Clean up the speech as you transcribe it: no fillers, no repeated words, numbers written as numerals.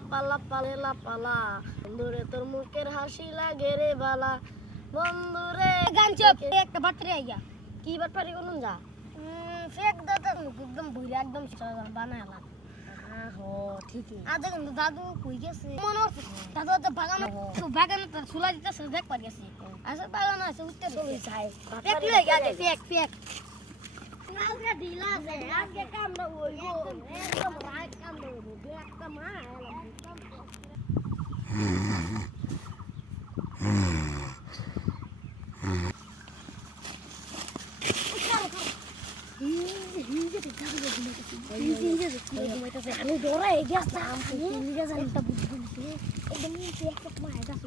লাপালা পালে লাপালা বন্ধুরে তোর মুখের হাসি লাগে রে বালা বন্ধুরে গান চপ একটা বাটরে আইয়া কি বাটপারি করুন যা ফেক দাদা একদম বুইরা একদম বানায়লা হো ঠিকই আজ কিন্তু দাদু কই গেছে মনে হচ্ছে দাদু তো বাগান তো বাগান তো সুলা দিতেছে দেখ পার গেছে আসলে বাগান আছে উঠতে চলে যায় ফেক লই গেছে ফেক ফেক আজকে ঢিলা আছে আজকে কামড়া হইবো একদম রাইট কামড়া হইবো একটা মা আমি ডরাই গেছিলাম একটা বুঝতে একদম একটা মায়ের কাছে